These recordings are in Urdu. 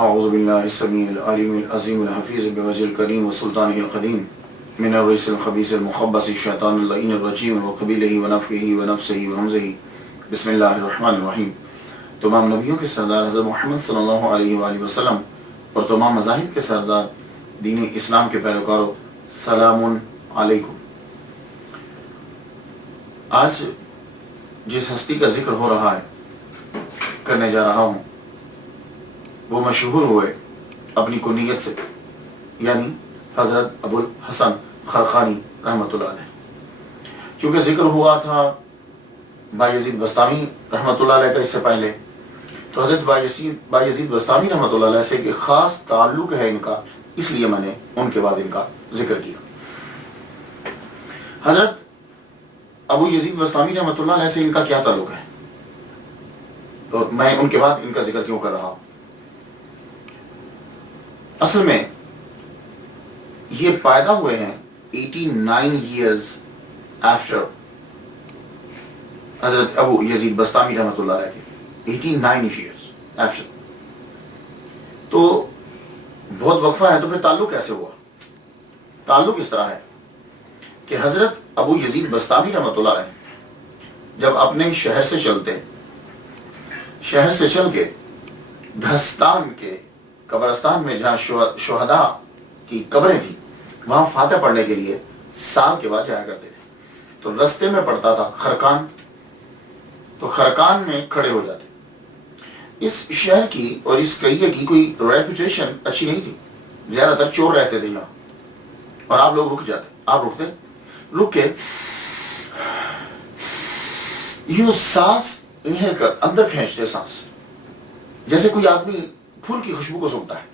اعوذ باللہ السمیع العلیم العظیم الحفیظ بوجہ الکریم وسلطانہ القدیم من الرجس الخبیث المخبث الشیطان اللعین الرجیم وقبیلہ ونفخہ ونفسہ وہمزہ بسم اللہ الرحمن الرحیم۔ تمام نبیوں کے سردار حضرت محمد صلی اللہ علیہ وآلہ وسلم اور تمام مذاہب کے سردار دین اسلام کے پیروکاروں، سلام علیکم۔ آج جس ہستی کا ذکر ہو رہا ہے، کرنے جا رہا ہوں، وہ مشہور ہوئے اپنی کنیت سے، یعنی حضرت ابو الحسن خرقانی رحمۃ اللہ علیہ۔ چونکہ ذکر ہوا تھا بایزید بستامی رحمۃ اللہ علیہ کا اس سے پہلے، تو حضرت بایزید بستامی رحمۃ اللہ علیہ سے ایک خاص تعلق ہے ان کا، اس لیے میں نے ان کے بعد ان کا ذکر کیا۔ حضرت ابو یزید بستامی رحمۃ اللہ علیہ سے ان کا کیا تعلق ہے اور میں ان کے بعد ان کا ذکر کیوں کر رہا ہوں؟ اصل میں یہ پیدا ہوئے ہیں 89 years after حضرت ابو یزید بستامی رحمۃ اللہ علیہ کے، 89 years after۔ تو بہت وقفہ ہے، تو پھر تعلق کیسے ہوا؟ تعلق اس طرح ہے کہ حضرت ابو یزید بستامی رحمۃ اللہ علیہ جب اپنے شہر سے چلتے، شہر سے چل کے دھستان کے قبرستان میں جہاں شہداء کی قبریں تھیں، وہاں فاتح پڑھنے کے لیے سال کے بعد جایا کرتے تھے۔ تو رستے میں پڑتا تھا خرقان، تو خرقان میں کھڑے ہو جاتے۔ اس شہر کی اور اس قریے کی کوئی ریپوٹیشن اچھی نہیں تھی، زیادہ تر چور رہتے تھے یہاں، اور آپ لوگ رک جاتے، آپ رکتے، رک کے یوں سانس انہیل کر اندر کھینچتے، سانس جیسے کوئی آدمی پھول کی خوشبو کو سونگتا ہے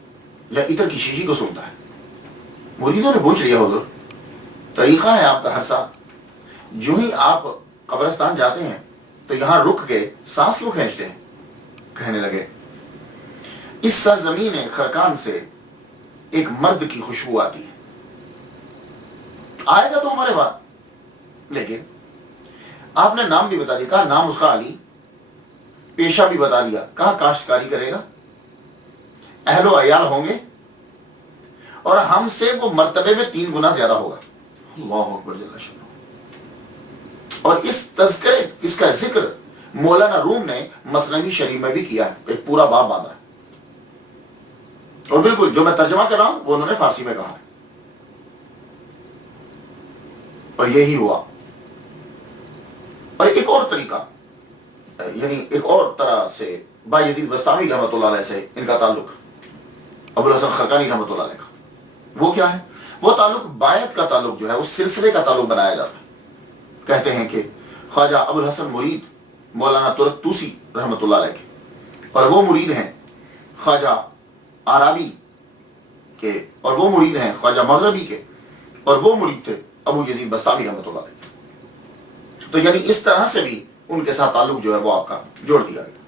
یا عطر کی شیشی کو سونگتا ہے۔ مریدوں نے پوچھ لیا، حضور طریقہ ہے آپ کا ہر سال، جو ہی آپ قبرستان جاتے ہیں تو یہاں رک کے سانس کیوں کھینچتے ہیں؟ کہنے لگے اس سرزمین خرقان سے ایک مرد کی خوشبو آتی ہے، آئے گا تو ہمارے بعد، لیکن آپ نے نام بھی بتا دیا، کہا نام اس کا علی، پیشہ بھی بتا دیا، کہا کاشتکاری کرے گا، اہل و عیال ہوں گے، اور ہم سے وہ مرتبے میں 3 گنا زیادہ ہوگا۔ اللہ اکبر جل شانہ۔ اور اس تذکرے، اس کا ذکر مولانا روم نے مثنوی شریف میں بھی کیا ہے، ایک پورا باب باندھا ہے، اور بالکل جو میں ترجمہ کر رہا ہوں وہ انہوں نے فارسی میں کہا ہے، اور یہی ہوا۔ اور ایک اور طریقہ، یعنی ایک اور طرح سے بایزید بستامی رحمۃ اللہ علیہ سے ان کا تعلق ابو الحسن خرقانی رحمۃ اللہ علیہ کا، وہ کیا ہے؟ وہ تعلق بایت کا تعلق جو ہے، اس سلسلے کا تعلق بنایا جاتا ہے۔ کہتے ہیں کہ خواجہ ابو الحسن مرید مولانا ترک توسی رحمۃ اللہ علیہ کے، اور وہ مرید ہیں خواجہ آرابی کے، اور وہ مرید ہیں خواجہ مغربی کے، اور وہ مرید تھے ابو یزید بستامی رحمۃ اللہ علیہ۔ تو یعنی اس طرح سے بھی ان کے ساتھ تعلق جو ہے وہ آپ کا جوڑ دیا گیا۔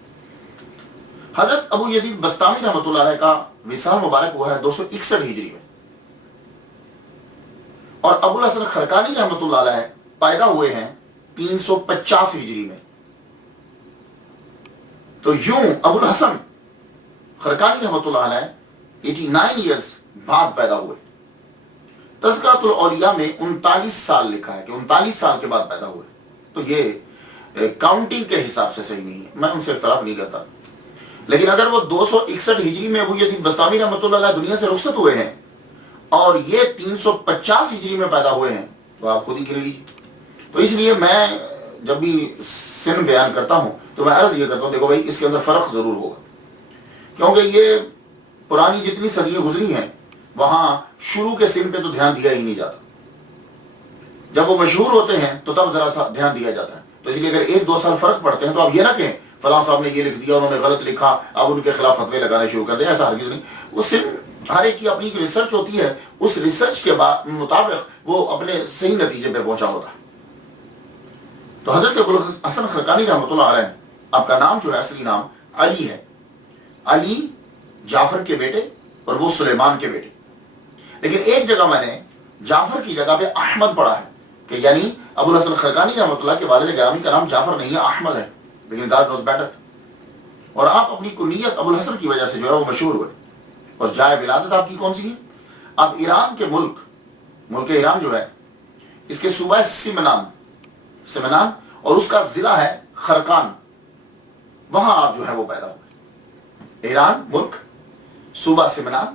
حضرت ابو یزید بستامی رحمۃ اللہ علیہ کا وصال مبارک ہوا ہے 261 ہجری میں، اور ابو الحسن خرقانی رحمۃ اللہ علیہ پیدا ہوئے ہیں 350 ہجری میں۔ تو یوں ابو الحسن خرقانی رحمۃ اللہ علیہ 89 ایئرز بعد پیدا ہوئے۔ تذکرۃ الاولیاء میں 39 سال لکھا ہے کہ 39 سال کے بعد پیدا ہوئے، تو یہ کاؤنٹنگ کے حساب سے صحیح نہیں ہے، میں ان سے اختلاف نہیں کرتا، لیکن اگر وہ 261 ہجری میں ابو یزید بستامی رحمۃ اللہ علیہ دنیا سے رخصت ہوئے ہیں اور یہ 350 ہجری میں پیدا ہوئے ہیں، تو آپ خود ہی گن لیجیے۔ تو اس لیے میں جب بھی سن بیان کرتا ہوں تو میں عرض یہ کرتا ہوں، دیکھو بھائی اس کے اندر فرق ضرور ہوگا، کیونکہ یہ پرانی جتنی صدیاں گزری ہیں وہاں شروع کے سن پہ تو دھیان دیا ہی نہیں جاتا، جب وہ مشہور ہوتے ہیں تو تب ذرا سا دھیان دیا جاتا ہے۔ تو اس لیے اگر 1-2 سال فرق پڑتے ہیں تو آپ یہ نہ کہیں فلاں صاحب نے یہ لکھ دیا، انہوں نے غلط لکھا، اب ان کے خلاف فتوے لگانے شروع کر دیں، ایسا ہرگز نہیں۔ وہ صرف ہر ایک کی اپنی ریسرچ ہوتی ہے، اس ریسرچ کے مطابق وہ اپنے صحیح نتیجے پہ پہنچا ہوتا ہے۔ تو حضرت ابو الحسن خرقانی رحمۃ اللہ علیہ، آپ کا نام جو ہے اصلی نام علی ہے، علی جعفر کے بیٹے اور وہ سلیمان کے بیٹے، لیکن ایک جگہ میں نے جعفر کی جگہ پہ احمد پڑھا ہے، کہ یعنی ابو الحسن خرقانی رحمۃ اللہ کے والد گرامی کا نام جعفر نہیں ہے، احمد ہے، لیکن God knows better۔ اور آپ اپنی کنیت ابو الحسن کی وجہ سے جو ہے وہ مشہور ہوئے۔ اور جائے ولادت آپ کی کون سی ہے؟ اب ایران کے ملک ایران جو ہے، اس کے صوبہ سمنان اور اس کا ضلع ہے خرقان، وہاں آپ جو ہے وہ پیدا ہوئے۔ ایران ملک، صوبہ سمنان،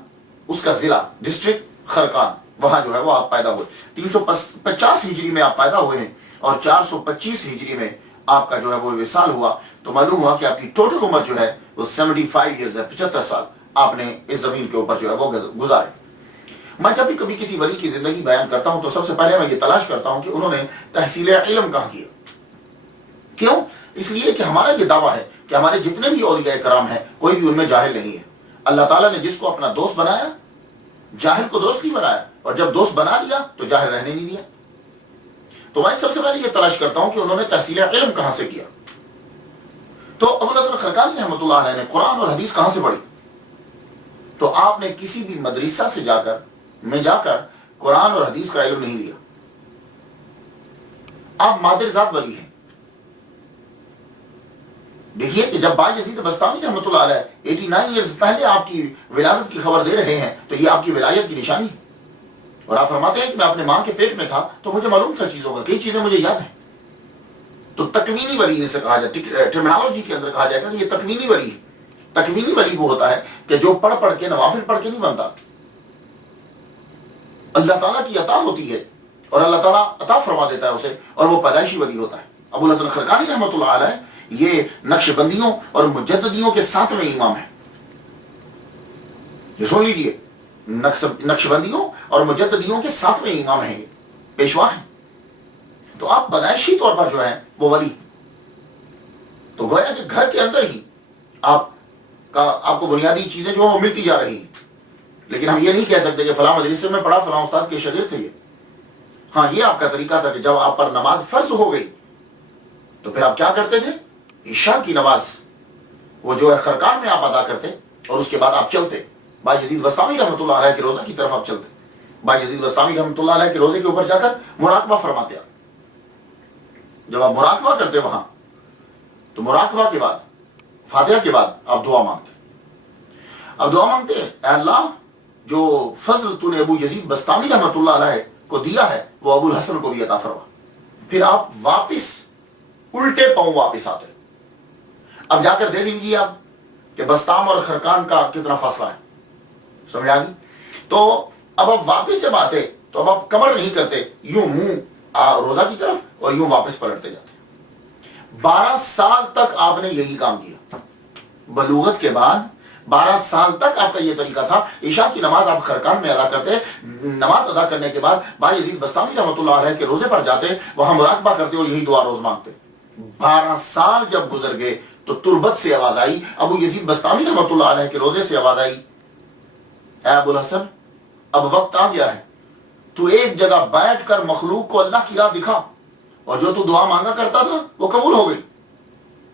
اس کا ضلع ڈسٹرکٹ خرقان، وہاں جو ہے وہ آپ پیدا ہوئے۔ 350 ہجری میں آپ پیدا ہوئے ہیں اور 425 ہجری میں آپ کا جو ہے وہ وصال ہوا، تو معلوم ہوا کہ آپ کی ٹوٹل عمر جو ہے وہ 75 ایئرز ہے، 75 سال آپ نے اس زمین کے اوپر جو ہے وہ گزارے۔ میں جب بھی کبھی کسی ولی کی زندگی بیان کرتا ہوں تو سب سے پہلے میں یہ تلاش کرتا ہوں کہ انہوں نے تحصیل علم کہاں کیا۔ کیوں؟ اس لیے کہ ہمارا یہ دعویٰ ہے کہ ہمارے جتنے بھی اولیاء کرام ہیں کوئی بھی ان میں جاہل نہیں ہے۔ اللہ تعالیٰ نے جس کو اپنا دوست بنایا، جاہل کو دوست نہیں بنایا، اور جب دوست بنا لیا تو جاہل رہنے نہیں دیا۔ تو میں سب سے پہلے یہ تلاش کرتا ہوں کہ انہوں نے تحصیل علم کہاں سے کیا۔ تو ابو الحسن خرقانی رحمۃ اللہ علیہ نے قرآن اور حدیث کہاں سے پڑھی؟ تو آپ نے کسی بھی مدرسہ سے جا کر قرآن اور حدیث کا علم نہیں لیا۔ آپ مادر ذات ولی ہیں۔ دیکھیے کہ جب بایزید بستامی رحمۃ اللہ علیہ 89 ایئرز پہلے آپ کی ولادت کی خبر دے رہے ہیں تو یہ آپ کی ولایت کی نشانی ہے۔ اور آپ فرماتے ہیں کہ میں اپنے ماں کے پیٹ میں تھا تو مجھے معلوم تھا چیزوں کا، کئی چیزیں مجھے یاد ہیں۔ تو تکوینی ولی اسے کہا جائے، ٹرمینالوجی کے اندر کہا جائے گا کہ یہ تکوینی ولی ہے۔ تکوینی ولی وہ ہوتا ہے کہ جو پڑھ کے نوافل پڑھ کے نہیں بنتا، اللہ تعالیٰ کی عطا ہوتی ہے اور اللہ تعالیٰ عطا فرما دیتا ہے اسے، اور وہ پیدائشی ولی ہوتا ہے۔ ابو الحسن خرقانی رحمۃ اللہ علیہ یہ نقش بندیوں اور مجددیوں کے 7ویں امام ہیں۔ یہ سن لیجئے، نقش بندیوں اور مجددیوں کے 7ویں امام ہیں، یہ پیشوا ہیں۔ تو آپ پیدائشی طور پر جو ہے وہ ولی، تو گویا کہ گھر کے اندر ہی آپ کو بنیادی چیزیں جو ہیں وہ ملتی جا رہی ہیں۔ لیکن ہم یہ نہیں کہہ سکتے کہ فلاں مدرسے میں پڑھا، فلاں استاد کے شاگرد تھے یہ۔ ہاں، یہ آپ کا طریقہ تھا کہ جب آپ پر نماز فرض ہو گئی تو پھر آپ کیا کرتے تھے؟ عشاء کی نماز وہ جو ہے خرقان میں آپ ادا کرتے اور اس کے بعد آپ چلتے بایزید بستامی رحمۃ اللہ علیہ کے روزہ کی طرف آپ چلتے۔ بایزید بستامی رحمۃ اللہ علیہ کے روزے کے اوپر جا کر مراقبہ فرماتے آپ۔ جب آپ مراقبہ کرتے وہاں تو مراقبہ کے بعد، فاتحہ کے بعد آپ دعا مانگتے۔ اب دعا مانگتے ہیں، اے اللہ جو فضل تو نے ابو یزید بستامی رحمۃ اللہ علیہ کو دیا ہے وہ ابو الحسن کو بھی عطا فرما۔ پھر آپ واپس الٹے پاؤں واپس آتے۔ اب جا کر دیکھ لیجیے آپ کہ بستام اور خرقان کا کتنا فاصلہ ہے، سمجھ آ گئی؟ تو اب آپ واپس جب آتے تو اب آپ کمر نہیں کرتے، یوں منہ روزہ کی طرف اور یوں واپس پلٹتے جاتے۔ 12 سال تک آپ نے یہی کام کیا۔ بلوغت کے بعد 12 سال تک آپ کا یہ طریقہ تھا۔ عشاء کی نماز آپ خرقان میں ادا کرتے، نماز ادا کرنے کے بعد بایزید بستامی رحمۃ اللہ علیہ کے روزے پر جاتے، وہاں مراقبہ کرتے اور یہی دعا روز مانگتے۔ 12 سال جب گزر گئے تو تربت سے آواز آئی، ابو یزید بستامی رحمۃ اللہ علیہ کے روزے سے آواز آئی، اے ابو الحسن اب وقت آ گیا ہے، تو ایک جگہ بیٹھ کر مخلوق کو اللہ کی راہ دکھا، اور جو تو دعا مانگا کرتا تھا وہ قبول ہو گئی،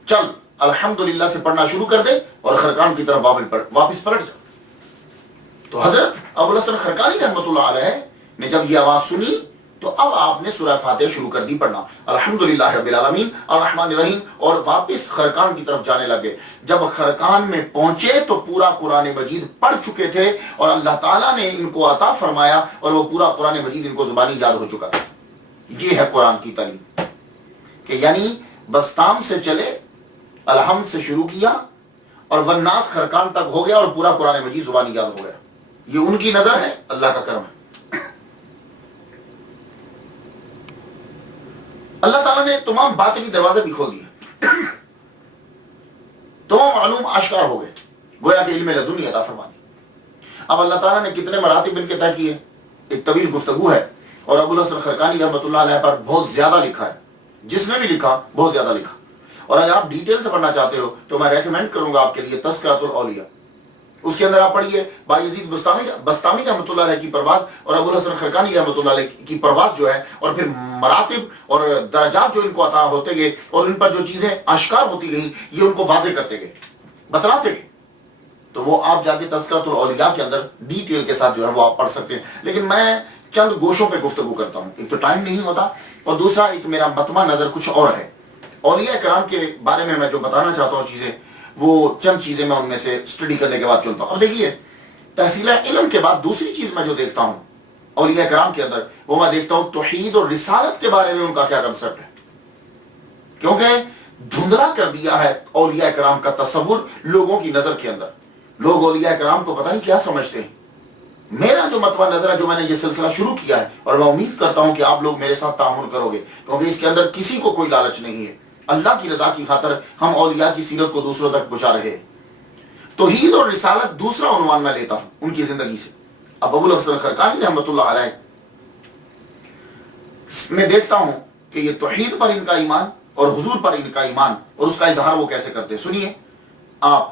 چل الحمدللہ سے پڑھنا شروع کر دے اور خرقان کی طرف واپس پلٹ جا۔ تو حضرت ابو الحسن خرقانی رحمۃ اللہ علیہ نے جب یہ آواز سنی تو اب آپ نے سورہ فاتحہ شروع کر دی پڑھنا، الحمدللہ رب العالمین الرحمن الرحیم، اور واپس خرقان کی طرف جانے لگے۔ جب خرقان میں پہنچے تو پورا قرآن مجید پڑھ چکے تھے اور اللہ تعالیٰ نے ان کو عطا فرمایا اور وہ پورا قرآن مجید ان کو زبانی یاد ہو چکا تھا۔ یہ ہے قرآن کی تعلیم کہ یعنی بستام سے چلے، الحمد سے شروع کیا اور والناس خرقان تک ہو گیا اور پورا قرآن مجید زبانی یاد ہو گیا۔ یہ ان کی نظر ہے، اللہ کا کرم ہے۔ اللہ تعالیٰ نے تمام باطنی دروازے بھی کھول دیے، تمام علوم آشکار ہو گئے، گویا کہ علم لدنی عطا فرما دی۔ اب اللہ تعالیٰ نے کتنے مراتب ان کے طے کیے، ایک طویل گفتگو ہے، اور ابو الحسن خرقانی رحمۃ اللہ علیہ پر بہت زیادہ لکھا ہے، جس نے بھی لکھا بہت زیادہ لکھا۔ اور اگر آپ ڈیٹیل سے پڑھنا چاہتے ہو تو میں ریکمینڈ کروں گا آپ کے لیے تذکرۃ الاولیاء، اس کے اندر آپ پڑھیے بایزید بستامی رحمۃ اللہ علیہ کی پرواز اور ابو الحسن خرقانی رحمۃ اللہ علیہ کی پرواز جو ہے، اور پھر مراتب اور درجات جو ان کو عطا ہوتے گئے اور ان پر جو چیزیں آشکار ہوتی گئیں یہ ان کو واضح کرتے گئے، بتلاتے گئے۔ تو وہ آپ جا کے تذکرۃ الاولیاء کے اندر ڈیٹیل کے ساتھ جو ہے وہ آپ پڑھ سکتے ہیں، لیکن میں چند گوشوں پہ گفتگو کرتا ہوں، ایک تو ٹائم نہیں ہوتا اور دوسرا ایک میرا متمع نظر کچھ اور ہے۔ اولیاء کرام کے بارے میں جو بتانا چاہتا ہوں چیزیں، وہ چند چیزیں میں ان میں سے اسٹڈی کرنے کے بعد چنتا ہوں۔ اب دیکھیے تحصیل علم کے بعد دوسری چیز میں جو دیکھتا ہوں اولیاء کرام کے اندر، وہ میں دیکھتا ہوں توحید اور رسالت کے بارے میں ان کا کیا کنسپٹ ہے. کیونکہ دھندلا کر دیا ہے اولیاء کرام کا تصور لوگوں کی نظر کے اندر. لوگ اولیاء کرام کو پتہ نہیں کیا سمجھتے ہیں. میرا جو متبع نظر ہے، جو میں نے یہ سلسلہ شروع کیا ہے، اور میں امید کرتا ہوں کہ آپ لوگ میرے ساتھ تعامل کرو گے، کیونکہ اس کے اندر کسی کو کوئی لالچ نہیں ہے. اللہ کی رضا کی خاطر ہم اولیاء کی سیرت کو دوسروں تک پہنچا رہے ہیں. توحید اور رسالت دوسرا عنوان میں لیتا ہوں ان کی زندگی سے. اب ابو الحسن خرقانی رحمۃ اللہ علیہ میں دیکھتا ہوں کہ یہ توحید پر ان کا ایمان اور حضور پر ان کا ایمان اور اس کا اظہار وہ کیسے کرتے ہیں. سنیے، آپ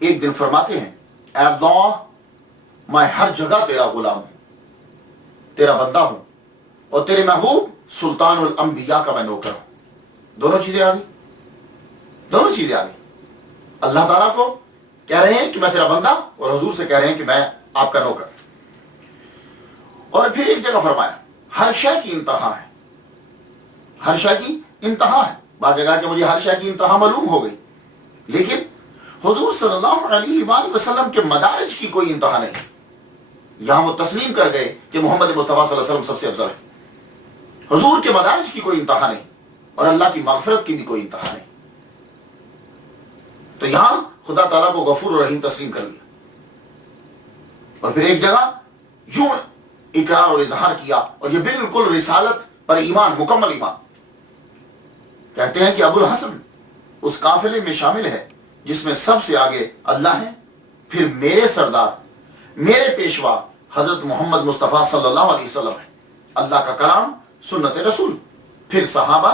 ایک دن فرماتے ہیں، اے اللہ، میں ہر جگہ تیرا غلام ہوں، تیرا بندہ ہوں، اور تیرے محبوب سلطان الانبیاء کا میں نوکر ہوں. دونوں چیزیں آ گئی، دونوں چیزیں آ گئی. اللہ تعالیٰ کو کہہ رہے ہیں کہ میں تیرا بندہ، اور حضور سے کہہ رہے ہیں کہ میں آپ کا نوکر. اور پھر ایک جگہ فرمایا ہر شے کی انتہا ہے، ہر شے کی انتہا ہے. بعض جگہ کہ مجھے ہر شے کی انتہا معلوم ہو گئی، لیکن حضور صلی اللہ علیہ وآلہ وسلم کے مدارج کی کوئی انتہا نہیں. یہاں وہ تسلیم کر گئے کہ محمد مصطفیٰ صلی اللہ علیہ وسلم سب سے افضل ہے. حضور کے مدارج کی کوئی انتہا نہیں، اور اللہ کی مغفرت کی بھی کوئی انتہا نہیں. تو یہاں خدا تعالیٰ کو غفور و رحیم تسلیم کر لیا. اور پھر ایک جگہ یوں اقرار اور اظہار کیا، اور یہ بالکل رسالت پر ایمان، مکمل ایمان. کہتے ہیں کہ ابو الحسن اس قافلے میں شامل ہے جس میں سب سے آگے اللہ ہے، پھر میرے سردار، میرے پیشوا حضرت محمد مصطفیٰ صلی اللہ علیہ وسلم ہے، اللہ کا کلام، سنت رسول، پھر صحابہ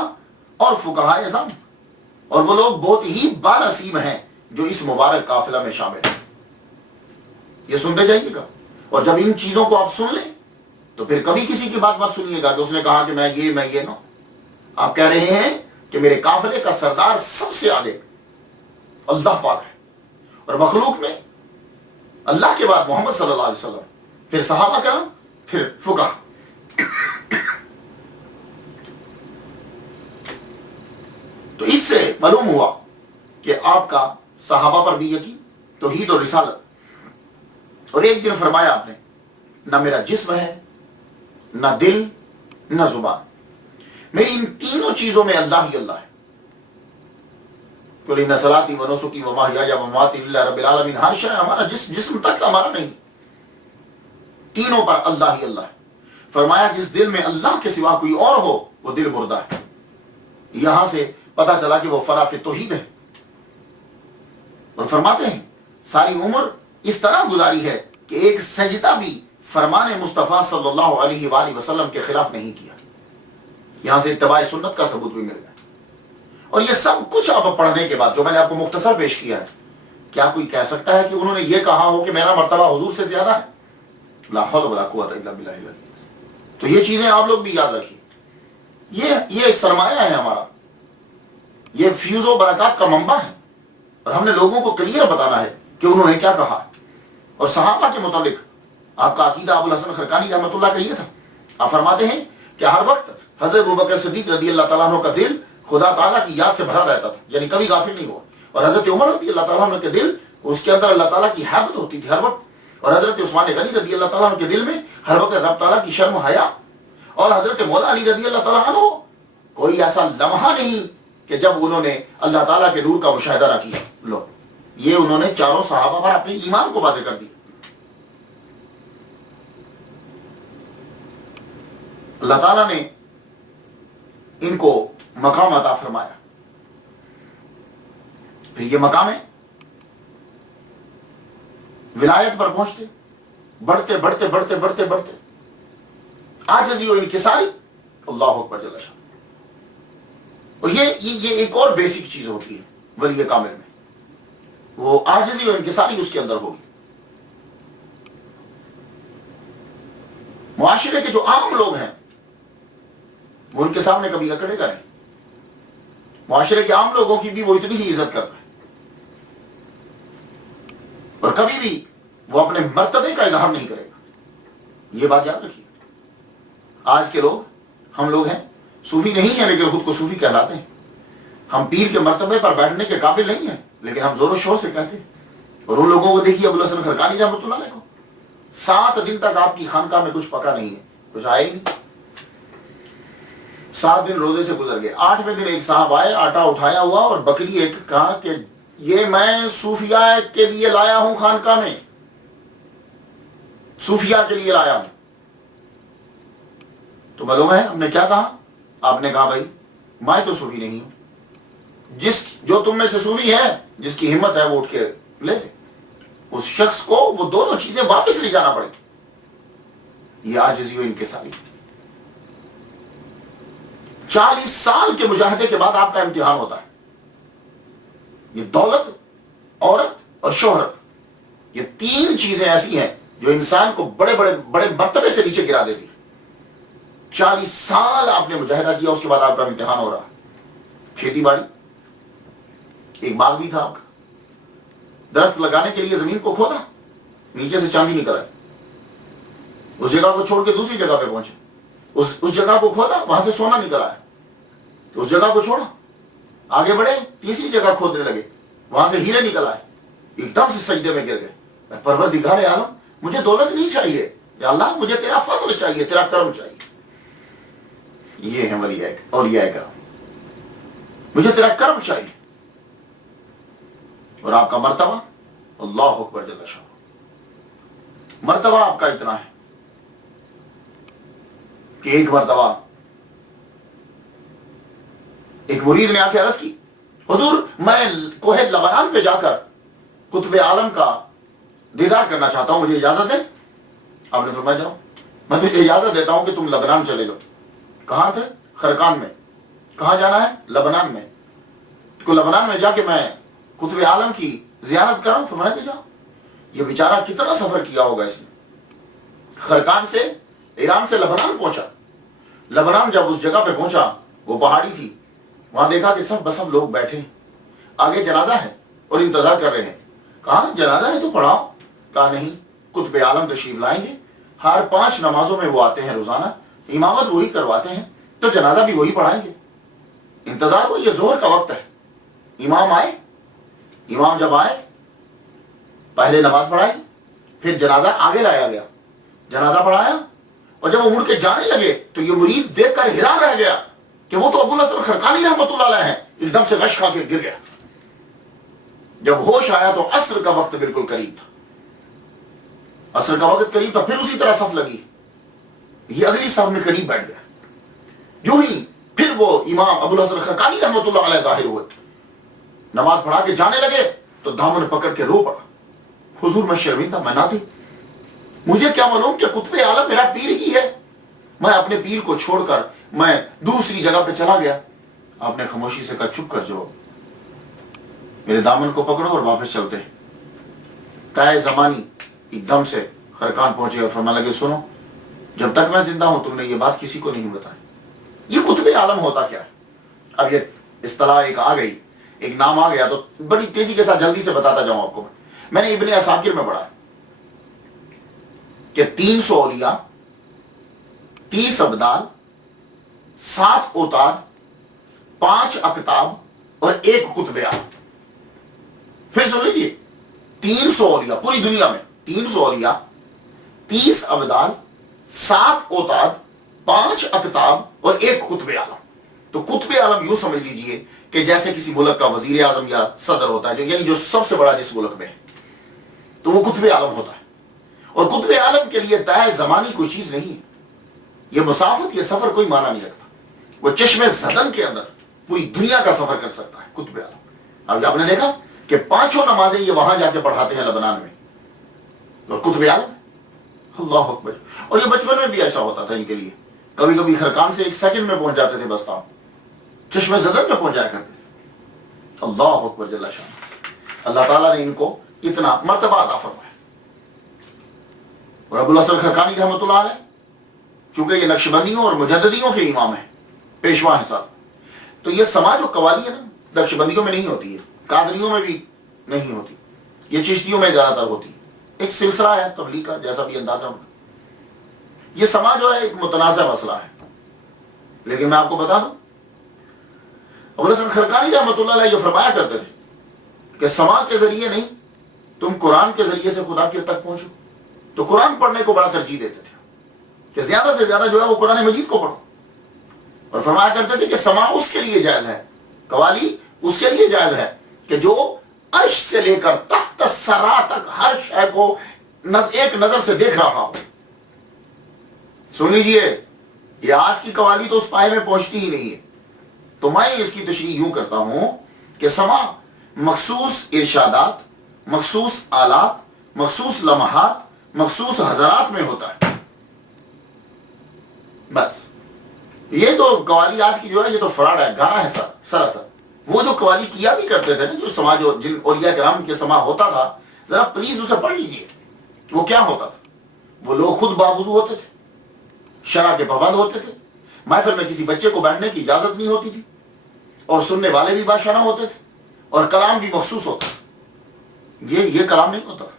اور فقہاء اعظام، اور وہ لوگ بہت ہی بانصیب ہیں جو اس مبارک قافلہ میں شامل ہیں. یہ سنتے جائیے گا، اور جب ان چیزوں کو آپ سن لیں تو پھر کبھی کسی کی بات مت سنیے گا کہ اس نے کہا کہ میں یہ نو. آپ کہہ رہے ہیں کہ میرے قافلے کا سردار سب سے آگے اللہ پاک ہے، اور مخلوق میں اللہ کے بعد محمد صلی اللہ علیہ وسلم، پھر صحابہ کرام، پھر فقہاء. تو اس سے معلوم ہوا کہ آپ کا صحابہ پر بھی یقین، توحید اور رسالت. اور ایک دن فرمایا آپ نے، نہ میرا جسم ہے، نہ دل، نہ زبان، میری ان تینوں چیزوں میں اللہ ہی اللہ ہے. قُلْ إِنَّ صَلَاتِي وَنُسُكِي وَمَحْيَايَ وَمَمَاتِي لِلَّهِ رَبِّ الْعَالَمِينَ. ہر شے ہمارا جسم تک ہمارا نہیں، تینوں پر اللہ ہی اللہ ہے. فرمایا جس دل میں اللہ کے سوا کوئی اور ہو وہ دل مردہ ہے. یہاں سے پتا چلا کہ وہ فراف توحید ہے. اور فرماتے ہیں ساری عمر اس طرح گزاری ہے کہ ایک سجدہ بھی فرمان مصطفیٰ صلی اللہ علیہ وآلہ وسلم کے خلاف نہیں کیا. یہاں سے اتباع سنت کا ثبوت بھی مل گیا. اور یہ سب کچھ اب پڑھنے کے بعد جو میں نے آپ کو مختصر پیش کیا ہے، کیا کوئی کہہ سکتا ہے کہ انہوں نے یہ کہا ہو کہ میرا مرتبہ حضور سے زیادہ ہے؟ لا حول ولا قوت الا باللہ العلی العظیم. تو یہ چیزیں آپ لوگ بھی یاد رکھیے. یہ سرمایہ ہے ہمارا، یہ فیوز و برکات کا منبع ہے، اور ہم نے لوگوں کو کلیئر بتانا ہے کہ انہوں نے کیا کہا. اور صحابہ کے متعلق آپ کا عقیدہ ابو الحسن خرقانی رحمۃ اللہ کا یہ تھا. آپ فرماتے ہیں کہ ہر وقت حضرت ابوبکر صدیق رضی اللہ تعالیٰ عنہ کا دل خدا تعالیٰ کی یاد سے بھرا رہتا تھا، یعنی کبھی غافل نہیں ہوا. اور حضرت عمر رضی اللہ تعالیٰ عنہ کے دل، اس کے اندر اللہ تعالیٰ کی حیبت ہوتی تھی ہر وقت. اور حضرت عثمان غنی رضی اللہ تعالیٰ عنہ کے دل میں ہر وقت رب تعالیٰ کی شرم و حیا. اور حضرت مولا علی رضی اللہ تعالیٰ عنہ، کوئی ایسا لمحہ نہیں کہ جب انہوں نے اللہ تعالیٰ کے نور کا مشاہدہ نہ کیا. لو، یہ انہوں نے چاروں صحابہ پر اپنے ایمان کو واضح کر دیا. اللہ تعالیٰ نے ان کو مقام عطا فرمایا. پھر یہ مقام ہے ولایت پر پہنچتے، بڑھتے بڑھتے بڑھتے بڑھتے بڑھتے عاجزی و انکساری، اللہ اکبر جل شانہ. اور یہ ایک اور بیسک چیز ہوتی ہے ولی کامل میں، وہ عاجزی و انکساری اس کے اندر ہوگی. معاشرے کے جو عام لوگ ہیں وہ ان کے سامنے کبھی اکڑے گا نہیں. معاشرے کے عام لوگوں کی بھی وہ اتنی ہی عزت کرتا ہے، اور کبھی بھی وہ اپنے مرتبے کا اظہار نہیں کرے گا. یہ بات یاد رکھیے. آج کے لوگ، ہم لوگ ہیں صوفی نہیں ہیں لیکن خود کو صوفی کہلاتے ہیں. ہم پیر کے مرتبے پر بیٹھنے کے قابل نہیں ہیں لیکن ہم زور و شور سے کہتے ہیں اور ان لوگوں کو دیکھیے ابو الحسن خرقانی رحمۃ اللہ علیہ کو 7 دن تک آپ کی خانقاہ میں کچھ پکا نہیں ہے، کچھ آئے ہی نہیں، 7 دن روزے سے گزر گئے۔ 8ویں دن ایک صاحب آئے، آٹا اٹھایا ہوا اور بکری ایک، کہا کہ یہ میں صوفیاء کے لیے لایا ہوں، خانقاہ میں صوفیاء کے لیے لایا ہوں۔ تو معلوم ہے ہم نے کیا کہا؟ آپ نے کہا بھائی میں تو صوفی نہیں ہوں، جو تم میں سے صوفی ہے، جس کی ہمت ہے وہ اٹھ کے لے لے۔ اس شخص کو وہ دونوں چیزیں واپس لے جانا پڑے۔ یہ عاجزی و انکساری، 40 سال کے مجاہدے کے بعد آپ کا امتحان ہوتا ہے۔ یہ دولت، عورت اور شہرت، یہ 3 چیزیں ایسی ہیں جو انسان کو بڑے مرتبے سے نیچے گرا دیتی ہے۔ 40 سال آپ نے مجاہدہ کیا، اس کے بعد آپ کا امتحان ہو رہا ہے۔ کھیتی باڑی، ایک باغ بھی تھا آپ کا، درخت لگانے کے لیے زمین کو کھودا، نیچے سے چاندی نکل آئی، اس جگہ کو چھوڑ کے دوسری جگہ پہ پہنچے، اس جگہ کو کھودا، وہاں سے سونا نکل آیا، تو اس جگہ کو چھوڑا، آگے بڑھے، تیسری جگہ کھودنے لگے، وہاں سے ہیرے نکل آئے، ایک دم سے سجدے میں گر گئے، پروردگار عالم مجھے دولت نہیں چاہیے، یا اللہ مجھے تیرا فضل چاہیے، تیرا کرم چاہیے۔ یہ ہے اولیاء کرام، مجھے تیرا کرم چاہیے۔ اور آپ کا مرتبہ، اللہ اکبر جل شانہ، مرتبہ آپ کا اتنا ہے کہ ایک مرتبہ ایک مرید نے آ کے عرض کی، حضور میں کوہ لبنان پہ جا کر قطب عالم کا دیدار کرنا چاہتا ہوں، مجھے اجازت دیں؟ آپ نے فرمایا جاؤ، میں تجھے اجازت دیتا ہوں کہ تم لبنان چلے جاؤ۔ کہاں تھے؟ خرقان میں۔ کہاں جانا ہے؟ لبنان میں۔ تو لبنان میں جا کے میں قطب عالم کی زیارت کروں؟ فرمایا کہ جاؤ۔ یہ بیچارہ کتنا سفر کیا ہوگا اس نے، خرقان سے، ایران سے لبنان پہنچا۔ لبنان جب اس جگہ پہ پہنچا، وہ پہاڑی تھی، وہاں دیکھا کہ سب بسب لوگ بیٹھے ہیں، آگے جنازہ ہے اور انتظار کر رہے ہیں۔ کہا جنازہ ہے تو پڑھاؤ۔ کہا نہیں، قطب عالم تشریف لائیں گے، ہر 5 نمازوں میں وہ آتے ہیں روزانہ، امامت وہی کرواتے ہیں، تو جنازہ بھی وہی پڑھائیں گے۔ انتظار ہو، یہ ظہر کا وقت ہے، امام آئے، امام جب آئے پہلے نماز پڑھائی، پھر جنازہ آگے لایا گیا، جنازہ پڑھایا، اور جب وہ مڑ کے جانے لگے تو یہ مرید دیکھ کر حیران رہ گیا کہ وہ تو ابو الحسن خرقانی رحمۃ اللہ علیہ ہیں، ایک دم سے غش کھا کے گر گیا۔ جب ہوش آیا تو عصر کا وقت بالکل قریب تھا، عصر کا وقت قریب تھا، پھر اسی طرح صف لگی، یہ اگلی صف میں قریب بیٹھ گیا۔ جو ہی پھر وہ امام ابو الحسن خرقانی رحمۃ اللہ علیہ ظاہر ہوئے، نماز پڑھا کے جانے لگے تو دامن پکڑ کے رو پڑا، حضور میں شرمندہ، میں نہ تھی، مجھے کیا معلوم کہ قطب عالم میرا پیر ہی ہے، میں اپنے پیر کو چھوڑ کر میں دوسری جگہ پہ چلا گیا۔ آپ نے خاموشی سے کہا چپ کر جاؤ، میرے دامن کو پکڑو اور واپس چلتے ہیں۔ طے زمانی ایک دم سے خرقان پہنچے اور فرمانے لگے سنو، جب تک میں زندہ ہوں تم نے یہ بات کسی کو نہیں بتائی۔ یہ قطب عالم ہوتا کیا ہے؟ اب یہ اصطلاح ایک آ گئی، ایک نام آ گیا، تو بڑی تیزی کے ساتھ جلدی سے بتاتا جاؤں آپ کو۔ میں نے ابن عساکر میں پڑھا کہ 300 اولیاء، 30 ابدال، 7 اوتاد، 5 اقطاب اور 1 قطب عالم۔ پھر سن لیجیے، 300 اولیاء پوری دنیا میں، 300 اولیاء، 30 ابدال، 7 اوتاد، 5 اقطاب اور 1 قطب عالم۔ تو قطب عالم یوں سمجھ لیجئے کہ جیسے کسی ملک کا وزیر اعظم یا صدر ہوتا ہے، یعنی جو سب سے بڑا جس ملک میں ہے، تو وہ قطب عالم ہوتا ہے۔ اور قطب عالم کے لیے طے زمانی کوئی چیز نہیں ہے، یہ مسافت، یہ سفر کوئی معنی نہیں رکھتا، وہ چشم زدن کے اندر پوری دنیا کا سفر کر سکتا ہے قطب عالم۔ اب آپ نے دیکھا کہ 5 نمازیں یہ وہاں جا کے پڑھاتے ہیں لبنان میں، اور قطب عالم، اللہ اکبر۔ اور یہ بچپن میں بھی ایسا ہوتا تھا ان کے لیے، کبھی کبھی خرقان سے 1 سیکنڈ میں پہنچ جاتے تھے، بس چشم زدن میں پہنچ جایا کرتے تھے۔ اللہ اکبر جل شانہ، اللہ تعالیٰ نے ان کو اتنا مرتبہ عطا فرمایا۔ اور ابو الحسن خرقانی رحمۃ اللہ علیہ چونکہ یہ نقشبندیوں اور مجددیوں کے امام ہیں، پیشوا ہیں ساتھ، تو یہ سماج و قوالی ہے نا، نقشبندیوں میں نہیں ہوتی ہے، قادریوں میں بھی نہیں ہوتی، یہ چشتیوں میں زیادہ تر ہوتی ہے، ایک سلسلہ ہے تبلیغ کا، جیسا بھی اندازہ ہوگا۔ یہ سماج جو ہے ایک متنازع مسئلہ ہے، لیکن میں آپ کو بتا دوں ابو الحسن خرقانی رحمۃ اللہ علیہ جو فرمایا کرتے تھے کہ سما کے ذریعے نہیں، تم قرآن کے ذریعے سے خدا کی حد تک پہنچو، تو قرآن پڑھنے کو بڑا ترجیح دیتے تھے کہ زیادہ سے زیادہ جو ہے وہ قرآن مجید کو پڑھو، اور فرمایا کرتے تھے کہ سماع اس کے لیے جائز ہے، قوالی اس کے لیے جائز ہے کہ جو عرش سے لے کر تحت الثری تک ہر شے کو ایک نظر سے دیکھ رہا ہو۔ سن لیجئے، یہ آج کی قوالی تو اس پائے میں پہنچتی ہی نہیں ہے۔ تو میں اس کی تشریح یوں کرتا ہوں کہ سماع مخصوص ارشادات، مخصوص آلات، مخصوص لمحات، مخصوص حضرات میں ہوتا ہے، بس۔ یہ تو قوالی آج کی جو ہے یہ تو فراڈ ہے، گانا ہے سراسر۔ وہ جو قوالی کیا بھی کرتے تھے نا، جو سماع جن اولیاء کرام کے سماع ہوتا تھا، ذرا پلیز اسے پڑھ لیجئے۔ وہ کیا ہوتا تھا؟ وہ لوگ خود باوضو ہوتے تھے، شرع کے پابند ہوتے تھے، محفل میں کسی بچے کو بیٹھنے کی اجازت نہیں ہوتی تھی، اور سننے والے بھی باشرہ ہوتے تھے، اور کلام بھی مخصوص ہوتا تھا۔ یہ کلام نہیں ہوتا تھا۔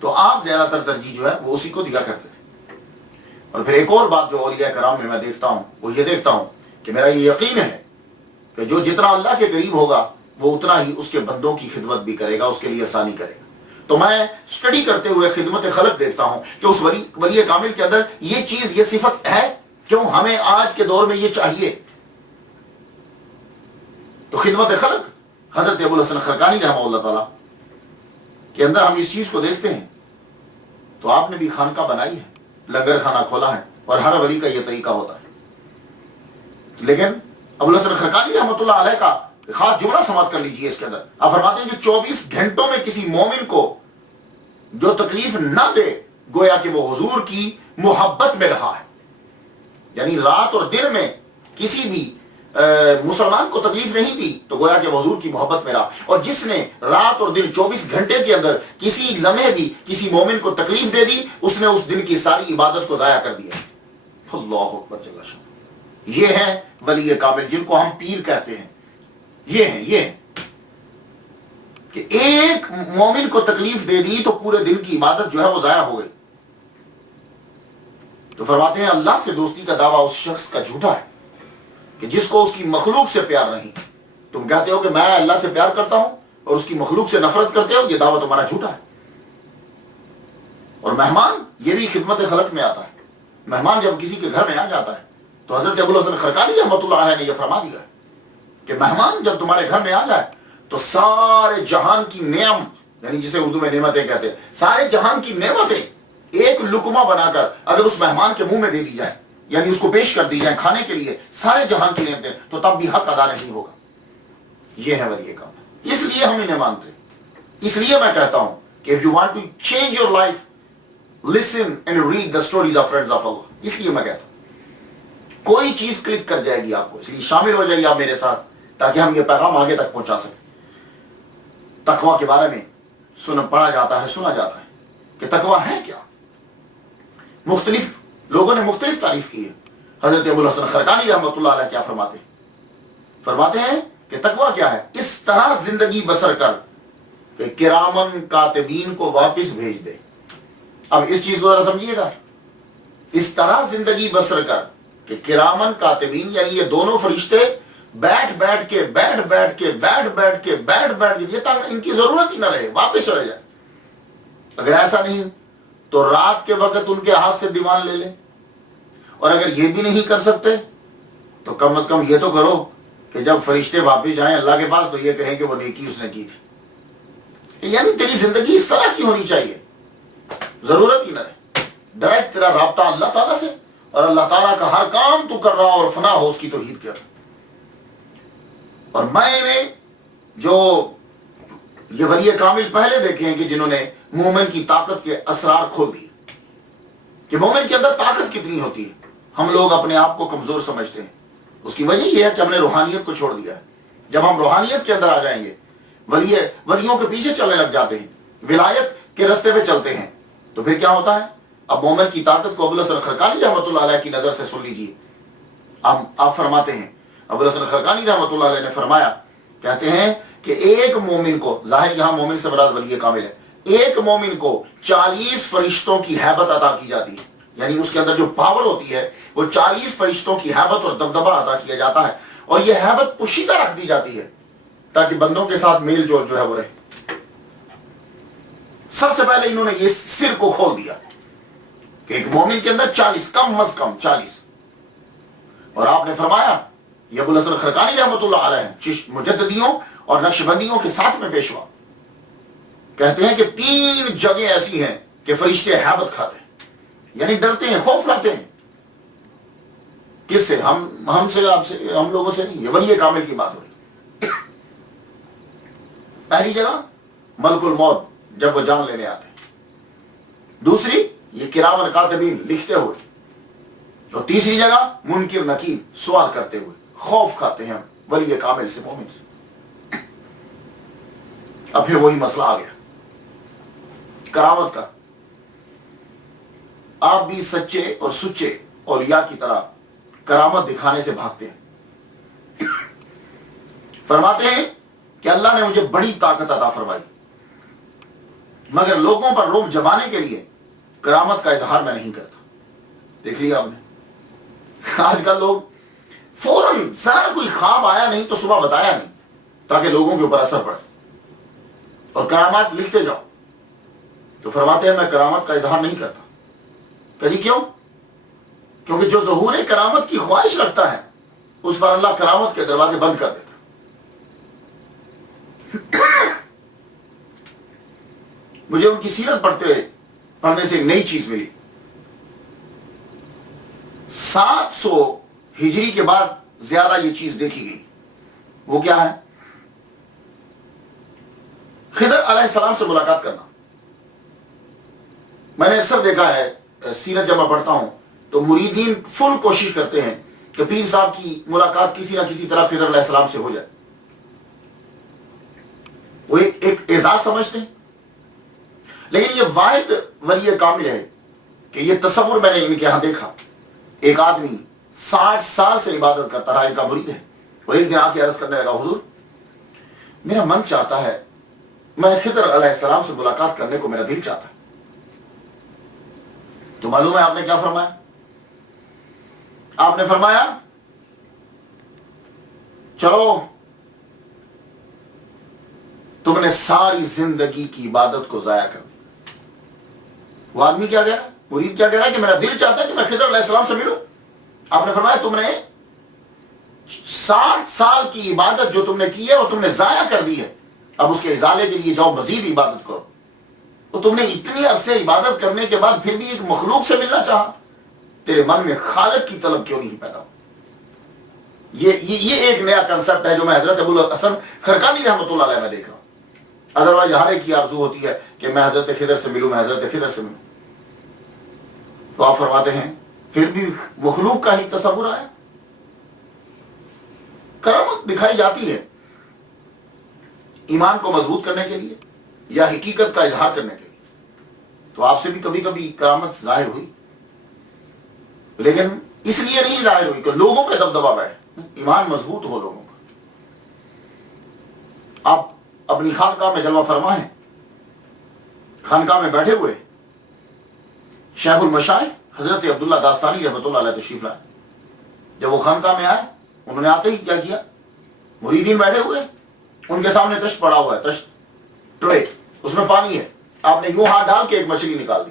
تو آپ زیادہ تر ترجیح جو ہے وہ اسی کو دیا کرتے تھے۔ اور پھر ایک اور بات جو اولیاء کرام میں دیکھتا ہوں، وہ یہ دیکھتا ہوں کہ میرا یہ یقین ہے کہ جو جتنا اللہ کے قریب ہوگا وہ اتنا ہی اس کے بندوں کی خدمت بھی کرے گا، اس کے لیے آسانی کرے گا۔ تو میں اسٹڈی کرتے ہوئے خدمت خلق دیکھتا ہوں کہ اس ولی کامل کے اندر یہ چیز، یہ صفت ہے، کیوں ہمیں آج کے دور میں یہ چاہیے۔ تو خدمت خلق حضرت ابوالحسن خرقانی رحمہ اللہ تعالیٰ کے اندر ہم اس چیز کو دیکھتے ہیں۔ تو آپ نے بھی خانقاہ بنائی ہے، لنگر خانہ کھولا ہے، اور ہر ولی کا یہ طریقہ ہوتا ہے۔ لیکن ابوالحسن خرقانی رحمۃ اللہ علیہ کا خاص جملہ سماعت کر لیجئے اس کے اندر۔ آپ فرماتے ہیں کہ 24 گھنٹوں میں کسی مومن کو جو تکلیف نہ دے، گویا کہ وہ حضور کی محبت میں رہا ہے۔ یعنی رات اور دن میں کسی بھی مسلمان کو تکلیف نہیں دی تو گویا کہ وہ حضور کی محبت میں رہا، اور جس نے رات اور دن 24 گھنٹے کے اندر کسی لمحے بھی کسی مومن کو تکلیف دے دی، اس نے اس دن کی ساری عبادت کو ضائع کر دیا۔ اللہ اکبر جل شانہ۔ یہ ہے ولی کامل جن کو ہم پیر کہتے ہیں۔ یہ ہیں کہ ایک مومن کو تکلیف دے دی تو پورے دن کی عبادت جو ہے وہ ضائع ہو گئی۔ تو فرماتے ہیں اللہ سے دوستی کا دعویٰ اس شخص کا جھوٹا ہے کہ جس کو اس کی مخلوق سے پیار نہیں۔ تم کہتے ہو کہ میں اللہ سے پیار کرتا ہوں اور اس کی مخلوق سے نفرت کرتے ہو، یہ دعویٰ تمہارا جھوٹا ہے۔ اور مہمان یہ بھی خدمت خلق میں آتا ہے۔ مہمان جب کسی کے گھر میں آ جاتا ہے تو حضرت ابوالحسن خرقانی رحمۃ اللہ علیہ نے یہ فرما دیا ہے کہ مہمان جب تمہارے گھر میں آ جائے تو سارے جہان کی نعم، یعنی جسے اردو میں نعمتیں کہتے ہیں، سارے جہان کی نعمتیں ایک لقمہ بنا کر اگر اس مہمان کے منہ میں دے دی جائے، یعنی اس کو پیش کر دی جائے کھانے کے لیے، سارے جہان کی نعمتیں، تو تب بھی حق ادا نہیں ہوگا۔ یہ ہے ولی کام۔ اس لیے ہم انہیں مانتے ہیں۔ اس لیے میں کہتا ہوں کہ if you want to change your life, listen and read the stories of friends of Allah۔ اس لیے میں کہتا ہوں کوئی چیز کلک کر جائے گی آپ کو، اس لیے شامل ہو جائیے آپ میرے ساتھ تاکہ ہم یہ پیغام آگے تک پہنچا سکیں۔ تقویٰ کے بارے میں پڑھا جاتا ہے، سنا جاتا ہے کہ تقویٰ ہے کیا۔ مختلف لوگوں نے مختلف تعریف کی ہے۔ حضرت ابوالحسن خرقانی رحمۃ اللہ علیہ کیا فرماتے ہیں؟ فرماتے ہیں کہ تقویٰ کیا ہے؟ اس طرح زندگی بسر کر کہ کرامن کاتبین کو واپس بھیج دے۔ اب اس چیز کو ذرا سمجھیے گا۔ اس طرح زندگی بسر کر کہ کرامن کاتبین، یعنی یہ دونوں فرشتے بیٹھ بیٹھ کے یہ تک ان کی ضرورت ہی نہ رہے، واپس چلے جائے۔ اگر ایسا نہیں تو رات کے وقت ان کے ہاتھ سے دیوان لے لیں، اور اگر یہ بھی نہیں کر سکتے تو کم از کم یہ تو کرو کہ جب فرشتے واپس جائیں اللہ کے پاس تو یہ کہیں کہ وہ نیکی اس نے کی تھی۔ یعنی تیری زندگی اس طرح کی ہونی چاہیے، ضرورت ہی نہ رہے، ڈائریکٹ تیرا رابطہ اللہ تعالیٰ سے، اور اللہ تعالیٰ کا ہر کام تو کر رہا اور فنا ہو اس کی توحید کر۔ اور میں نے جو یہ ولی کامل پہلے دیکھے ہیں کہ جنہوں نے مومن کی طاقت کے اسرار کھول دیے کہ مومن کے اندر طاقت کتنی ہوتی ہے۔ ہم لوگ اپنے آپ کو کمزور سمجھتے ہیں، اس کی وجہ یہ ہے کہ ہم نے روحانیت کو چھوڑ دیا ہے۔ جب ہم روحانیت کے اندر آ جائیں گے، ولیوں کے پیچھے چلنے لگ جاتے ہیں، ولایت کے رستے پہ چلتے ہیں، تو پھر کیا ہوتا ہے؟ اب مومن کی طاقت کو ابوالحسن خرقانی رحمۃ اللہ علیہ کی نظر سے سن لیجیے۔ آپ فرماتے ہیں، ابوالحسن خرقانی رحمۃ اللہ علیہ نے فرمایا، کہتے ہیں کہ ایک مومن کو، ظاہر یہاں مومن سے مراد ولی کامل ہے، ایک مومن کو 40 فرشتوں کی ہیبت عطا کی جاتی ہے، یعنی اس کے اندر جو پاور ہوتی ہے وہ 40 فرشتوں کی ہیبت اور دبدبہ عطا کیا جاتا ہے، اور یہ ہیبت پوشیدہ رکھ دی جاتی ہے تاکہ بندوں کے ساتھ میل جول جو ہے وہ رہے۔ سب سے پہلے انہوں نے یہ سر کو کھول دیا کہ ایک مومن کے اندر 40 کم از کم 40. اور آپ نے فرمایا یہ ابو الحسن خرقانی رحمۃ اللہ علیہ مجددیوں اور نقشبندیوں کے ساتھ میں پیشوا کہتے ہیں کہ 3 جگہیں ایسی ہیں کہ فرشتے ہیبت کھاتے ہیں، یعنی ڈرتے ہیں، خوف کھاتے ہیں. کس سے؟ ہم سے، آپ سے، ہم لوگوں سے نہیں. یہ ولی کامل کی بات ہو رہی. پہلی جگہ ملک الموت جب وہ جان لینے آتے ہیں، دوسری یہ کرامن کاتبین لکھتے ہوئے، اور تیسری جگہ منکر نکیر سوال کرتے ہوئے خوف کھاتے ہیں ولی کامل سے، مومن سے. اب پھر وہی مسئلہ آ گیا کرامت کا. آپ بھی سچے اور سچے اولیاء کی طرح کرامت دکھانے سے بھاگتے ہیں. فرماتے ہیں کہ اللہ نے مجھے بڑی طاقت عطا فرمائی، مگر لوگوں پر رعب جمانے کے لیے کرامت کا اظہار میں نہیں کرتا. دیکھ لیا آپ نے، آج کل لوگ فوراً ذرا کوئی خواب آیا نہیں تو صبح بتایا نہیں تاکہ لوگوں کے اوپر اثر پڑے، اور کرامات لکھتے جاؤ. تو فرماتے ہیں میں کرامت کا اظہار نہیں کرتا. کہی کیوں؟ کیونکہ جو ظہور کرامت کی خواہش رکھتا ہے اس پر اللہ کرامت کے دروازے بند کر دیتا. مجھے ان کی سیرت پڑھنے سے ایک نئی چیز ملی. 700 ہجری کے بعد زیادہ یہ چیز دیکھی گئی. وہ کیا ہے؟ خضر علیہ السلام سے ملاقات کرنا. میں نے اکثر دیکھا ہے سیرت جب میں پڑھتا ہوں تو مریدین فل کوشش کرتے ہیں کہ پیر صاحب کی ملاقات کسی نہ کسی طرح خضر علیہ السلام سے ہو جائے. وہ ایک اعزاز سمجھتے ہیں. لیکن یہ واحد ولی کامل ہے کہ یہ تصور میں نے ان کے ہاں دیکھا. ایک آدمی 60 سال سے عبادت کرتا رہا، ان کا مرید ہے، اور ایک دن آ کے عرض کرنے لگا حضور میرا من چاہتا ہے، میں خضر علیہ السلام سے ملاقات کرنے کو میرا دل چاہتا ہے. تو معلوم ہے آپ نے کیا فرمایا؟ آپ نے فرمایا چلو تم نے ساری زندگی کی عبادت کو ضائع کر دی. وہ آدمی کیا کہہ رہا ہے؟ مرید کیا کہہ رہا ہے کہ میرا دل چاہتا ہے کہ میں خضر علیہ السلام سے ملوں. آپ نے فرمایا تم نے 60 سال کی عبادت جو تم نے کی ہے وہ تم نے ضائع کر دی ہے. اب اس کے ازالے کے لیے جاؤ، مزید عبادت کرو. تو تم نے اتنی عرصے عبادت کرنے کے بعد پھر بھی ایک مخلوق سے ملنا چاہا. تیرے من میں خالق کی طلب کیوں نہیں پیدا ہو؟ یہ ایک نیا کنسپٹ ہے جو میں حضرت ابو الحسن خرقانی رحمۃ اللہ علیہ میں دیکھ رہا ہوں. ادروائز ہر ایک کی آرزو ہوتی ہے کہ میں حضرت خضر سے ملوں، میں حضرت خضر سے ملوں. تو آپ فرماتے ہیں پھر بھی مخلوق کا ہی تصور آیا. کرامت دکھائی جاتی ہے ایمان کو مضبوط کرنے کے لیے یا حقیقت کا اظہار کرنے کے لیے. تو آپ سے بھی کبھی کبھی کرامت ظاہر ہوئی، لیکن اس لیے نہیں ظاہر ہوئی کہ لوگوں پہ دبدبا بیٹھے. ایمان مضبوط ہو لوگوں کا. آپ اپنی خانقاہ میں جلوہ فرما ہیں، خانقاہ میں بیٹھے ہوئے شیخ المشائخ حضرت عبداللہ داستانی رحمۃ اللہ علیہ تشریف لائے. جب وہ خانقاہ میں آئے انہوں نے آتے ہی کیا کیا؟ مریدین بیٹھے ہوئے، ان کے سامنے تشت پڑا ہوا ہے، تشت ٹرے، اس میں پانی ہے. آپ نے یوں ہاتھ ڈال کے ایک مچھلی نکال دی.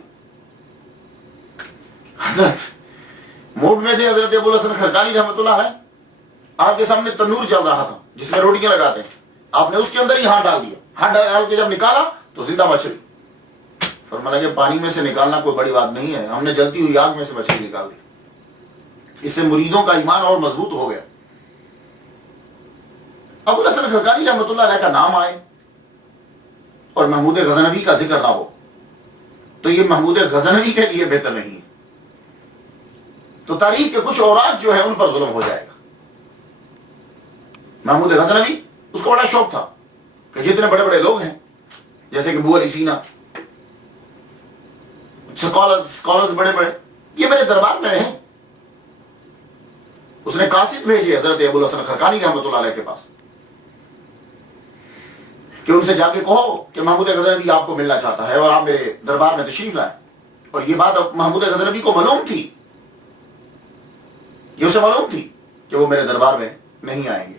حضرت موڈ میں تھے. حضرت ابو الحسن خرقانی رحمۃ اللہ علیہ، آپ کے سامنے تندور چل رہا تھا جس میں روٹیاں لگاتے ہیں. آپ نے اس کے اندر ہی ہاتھ ڈال دیا. ہاتھ ڈال کے جب نکالا تو زندہ مچھلی. فرمایا کہ پانی میں سے نکالنا کوئی بڑی بات نہیں ہے، ہم نے جلتی ہوئی آگ میں سے مچھلی نکال دی. اس سے مریدوں کا ایمان اور مضبوط ہو گیا. ابو الحسن خرقانی رحمۃ اللہ علیہ کا نام آئے اور محمود غزنوی کا ذکر نہ ہو تو یہ محمود غزنوی کے لیے بہتر نہیں ہے. تو تاریخ کے کچھ اوراق جو ہے ان پر ظلم ہو جائے گا. محمود غزنوی اس کو بڑا شوق تھا کہ جتنے بڑے بڑے لوگ ہیں جیسے کہ ابو علی سینا، اسکالرز بڑے بڑے، یہ میرے دربار میں رہیں. اس نے قاصد بھیجے حضرت ابو الحسن خرقانی رحمۃ اللہ علیہ کے پاس کہ ان سے جا کے کہو کہ محمود غزنوی آپ کو ملنا چاہتا ہے اور آپ میرے دربار میں تشریف لائیں. اور یہ بات محمود غزنوی کو معلوم تھی، یہ اسے معلوم تھی کہ وہ میرے دربار میں نہیں آئیں گے.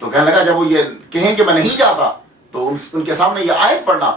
تو کہنے لگا جب وہ یہ کہیں کہ میں نہیں جاتا تو ان کے سامنے یہ آیت پڑھنا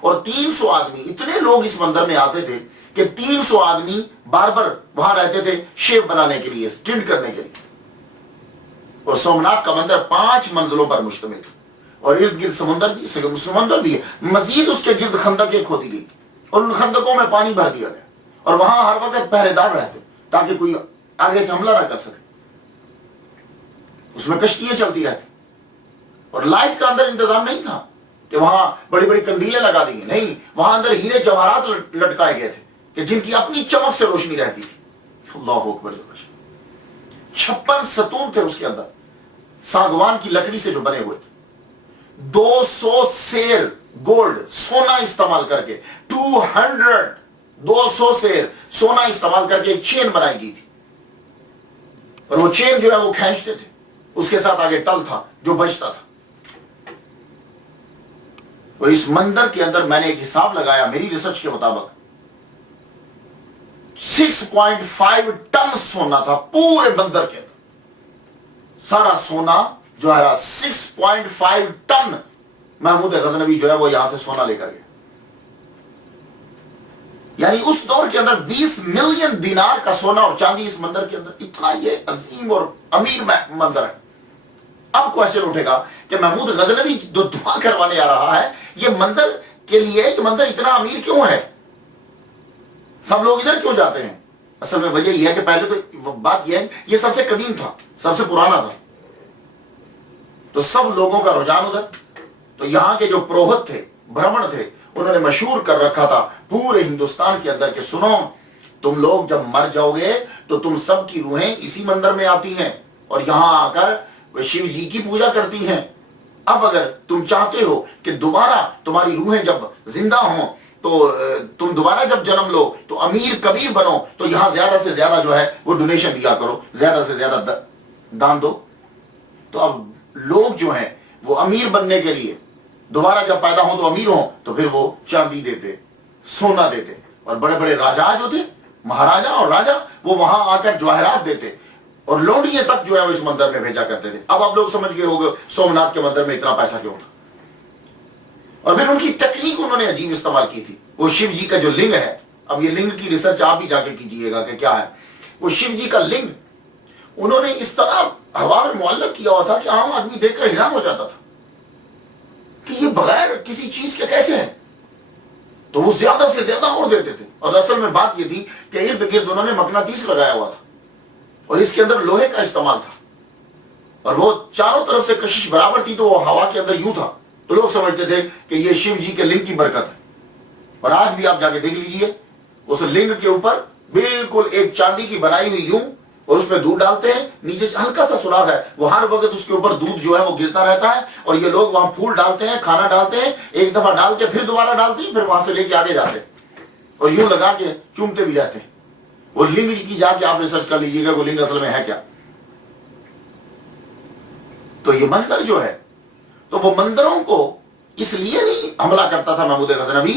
اور 300 آدمی، اتنے لوگ اس مندر میں آتے تھے کہ 300 آدمی باربر وہاں رہتے تھے شیو بنانے کے لیے، ٹنڈ کرنے کے لیے. اور سومناتھ کا مندر 5 منزلوں پر مشتمل تھا اور ارد گرد سمندر بھی ہے. مزید اس کے گرد خندقیں کھودی گئی اور ان خندقوں میں پانی بھر دیا گیا اور وہاں ہر وقت پہرے دار رہتے تاکہ کوئی آگے سے حملہ نہ کر سکے. اس میں کشتیاں چلتی رہتی اور لائٹ کا اندر انتظام نہیں تھا کہ وہاں بڑی بڑی کندیلیں لگا دی گئی، نہیں، وہاں اندر ہیرے جواہرات لٹکائے گئے تھے کہ جن کی اپنی چمک سے روشنی رہتی تھی. اللہ اکبر. 56 ستون تھے اس کے اندر ساگوان کی لکڑی سے جو بنے ہوئے تھے. 200 سیر گولڈ سونا استعمال کر کے 200 سیر سونا استعمال کر کے ایک چین بنائی گئی تھی اور وہ چین جو ہے وہ کھینچتے تھے، اس کے ساتھ آگے ٹل تھا جو بجتا تھا. اور اس مندر کے اندر میں نے ایک حساب لگایا میری ریسرچ کے مطابق 6.5 ٹن سونا تھا پورے مندر کے اندر. سارا سونا جو ہے 6.5 ٹن محمود غزنوی جو ہے وہ یہاں سے سونا لے کر گیا. یعنی اس دور کے اندر 20 ملین دینار کا سونا اور چاندی اس مندر کے اندر. اتنا یہ عظیم اور امیر مندر ہے. اب کوشچن اٹھے گا کہ محمود غزنوی جو دعا کروانے آ رہا ہے یہ مندر کے لیے یہ مندر اتنا امیر کیوں ہے؟ سب لوگ ادھر کیوں جاتے ہیں؟ اصل میں وجہ یہ ہے کہ پہلے تو بات یہ ہے یہ سب سے قدیم تھا، سب سے پرانا تھا، تو سب لوگوں کا رجحان ادھر. تو یہاں کے جو پروہت تھے، برہمن تھے، انہوں نے مشہور کر رکھا تھا پورے ہندوستان کے اندر کہ سنو، تم لوگ جب مر جاؤ گے تو تم سب کی روحیں اسی مندر میں آتی ہیں اور یہاں آ کر شیو جی کی پوجا کرتی ہیں. اب اگر تم چاہتے ہو کہ دوبارہ تمہاری روحیں جب زندہ ہوں تو تم دوبارہ جب جنم لو تو امیر کبیر بنو تو یہاں زیادہ سے زیادہ جو ہے وہ ڈونیشن دیا کرو، زیادہ سے زیادہ دان دو. تو اب لوگ جو ہیں وہ امیر بننے کے لیے دوبارہ جب پیدا ہوں تو امیر ہوں تو پھر وہ چاندی دیتے، سونا دیتے، اور بڑے بڑے راجا جو تھے، مہاراجا اور راجا، وہ وہاں آ کر جواہرات دیتے اور لونڈیے تک جو ہے وہ اس مندر میں بھیجا کرتے تھے. اب آپ لوگ سمجھ گئے ہوگے سومناتھ کے مندر میں اتنا پیسہ کیوں تھا. اور پھر ان کی ٹیکنیک انہوں نے عجیب استعمال کی تھی. وہ شیو جی کا جو لنگ ہے، اب یہ لنگ کی ریسرچ آپ بھی جا کے کیجئے گا کہ کیا ہے. وہ شیو جی کا لنگ انہوں نے اس طرح ہوا میں معلق کیا ہوا تھا کہ عام آدمی دیکھ کر حیران ہو جاتا تھا کہ یہ بغیر کسی چیز کے کیسے ہے. تو وہ زیادہ سے زیادہ اور دیتے تھے. اور اصل میں بات یہ تھی کہ ارد گرد انہوں نے مقناطیس لگایا ہوا تھا اور اس کے اندر لوہے کا استعمال تھا اور وہ چاروں طرف سے کشش برابر تھی تو وہ ہوا کے اندر یوں تھا. تو لوگ سمجھتے تھے کہ یہ شیو جی کے لنگ کی برکت ہے. اور آج بھی آپ جا کے دیکھ لیجئے اس لنگ کے اوپر بالکل ایک چاندی کی بنائی ہوئی یوں، اور اس میں دودھ ڈالتے ہیں، نیچے ہلکا سا سوراخ ہے، وہ ہر وقت اس کے اوپر دودھ جو ہے وہ گرتا رہتا ہے. اور یہ لوگ وہاں پھول ڈالتے ہیں، کھانا ڈالتے ہیں، ایک دفعہ ڈال کے پھر دوبارہ ڈالتے ہیں، پھر وہاں سے لے کے آگے جاتے ہیں اور یوں لگا کے چومتے بھی رہتے ہیں. وہ لنگ کی جا کے آپ ریسرچ کر لیجئے گا وہ لنگ اصل میں ہے کیا. تو یہ مندر جو ہے تو وہ مندروں کو اس لیے نہیں حملہ کرتا تھا محمود غزنوی